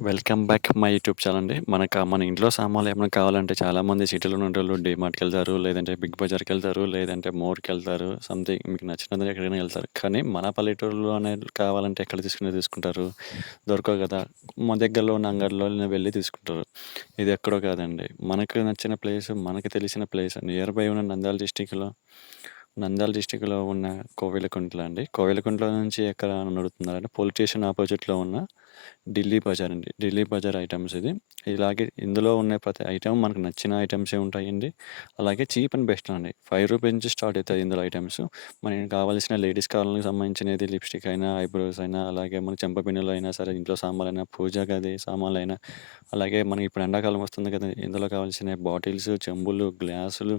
Welcome back my YouTube channel అండి. మన ఇంట్లో సామాన్లు ఏమైనా కావాలంటే చాలామంది సిటీలో ఉండేటోళ్ళు డీమార్ట్‌కెళ్తారు, లేదంటే బిగ్ బజార్‌కెళ్తారు, లేదంటే మోర్‌కెళ్తారు. సంథింగ్ మీకు నచ్చినది ఎక్కడికైనా ఎళ్తారు. కానీ మన పల్లెటూరులో అనేది కావాలంటే ఎక్కడ తీసుకుంటారు? దొరకవు కదా! మా దగ్గరలో ఉన్న అంగడిలోనే వెళ్లి తీసుకుంటారు. ఇది ఎక్కడో కాదండి. మనకు నచ్చిన ప్లేస్, మనకు తెలిసిన ప్లేస్ నియర్ బై ఉన్న నంద్యాల డిస్ట్రిక్ట్‌లో ఉన్న కోవెలకుంట్ల అండి. కోవెలకుంట్ల నుంచి ఎక్కడ అని అడుగుతున్నారంటే పోలీస్ స్టేషన్ అపోజిట్‌లో ఉన్న ఢిల్లీ బజార్ అండి. ఢిల్లీ బజార్ ఐటెమ్స్ ఇది. ఇలాగే ఇందులో ఉన్న ప్రతి ఐటెమ్ మనకు నచ్చిన ఐటెమ్సే ఉంటాయండి. అలాగే చీప్ అండ్ బెస్ట్ అండి. రూ. 5 నుంచి స్టార్ట్ అయితాయి ఇందులో ఐటెమ్స్. మనకి కావాల్సిన లేడీస్ కాలనీకి సంబంధించినది లిప్‌స్టిక్ అయినా, ఐబ్రోస్ అయినా, అలాగే మన చెంప అయినా సరే, ఇంట్లో సామాన్లైనా, పూజ గది సామాన్లైనా, అలాగే మనకి ఇప్పుడు ఎండాకాలం వస్తుంది కదా! ఇందులో కావాల్సిన బాటిల్స్, చెంబులు, గ్లాసులు,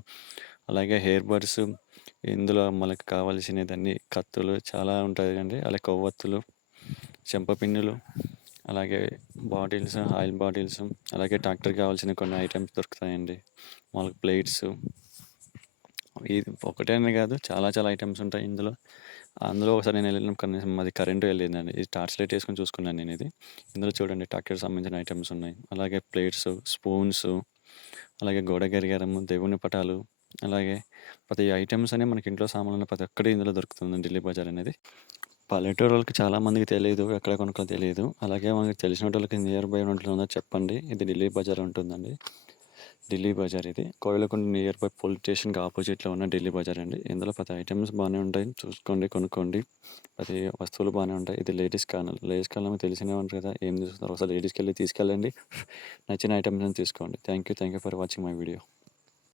అలాగే హెయిర్ బడ్స్, ఇందులో మనకు కావాల్సినదన్నీ కత్తులు చాలా ఉంటాయండి. అలాగే కొవ్వొత్తులు, చెంప, అలాగే ఆయిల్ బాటిల్స్, అలాగే ట్రాక్టర్‌కి కావాల్సిన కొన్ని ఐటెమ్స్ దొరుకుతాయండి. మాములుగా ప్లేట్స్, ఇది ఒకటే అని కాదు, చాలా చాలా ఐటెమ్స్ ఉంటాయి ఇందులో. అందులో ఒకసారి నేను వెళ్ళినప్పుడు కనీసం మాది కరెంట్ వెళ్ళిందండి. ఇది టార్చ్ లైట్ వేసుకొని చూసుకున్నాను నేను ఇది. ఇందులో చూడండి ట్రాక్టర్‌కి సంబంధించిన ఐటెమ్స్ ఉన్నాయి. అలాగే ప్లేట్స్, స్పూన్స్, అలాగే గోడ గడియారము, దేవుని పటాలు, అలాగే ప్రతి ఐటెమ్స్ అని మనకి ఇంట్లో సామాన్లు ప్రతి ఒక్కటి ఇందులో దొరుకుతుంది ఢిల్లీ బజార్ అనేది. పల్లెటూరోళ్ళకి చాలా మందికి తెలీదు. ఎక్కడ కొనుక్కోవాలో తెలీదు. అలాగే మనకు తెలిసినోళ్ళకి నియర్ బై ఉంటుందో చెప్పండి. ఇది ఢిల్లీ బజార్ ఉంటుందండి. ఢిల్లీ బజార్ ఇది. కోయిలకుంట నియర్ బై పోలీస్ స్టేషన్‌కి అపోజిట్‌లో ఉన్న ఢిల్లీ బజార్ అండి. ఇందులో ప్రతి ఐటెమ్స్ బానే ఉంటాయి. చూసుకోండి, కొనుక్కోండి. ప్రతి వస్తువులు బానే ఉంటాయి. ఇది లేడీస్ కార్నర్. లేడీస్ కార్నర్ మీకు తెలిసినే ఉంటది కదా! ఏం చూస్తారు? ఒకసారి లేడీస్‌కెళ్ళి తీసుకెళ్ళండి. నచ్చిన ఐటెమ్స్‌ని తీసుకోండి. Thank you for watching my video.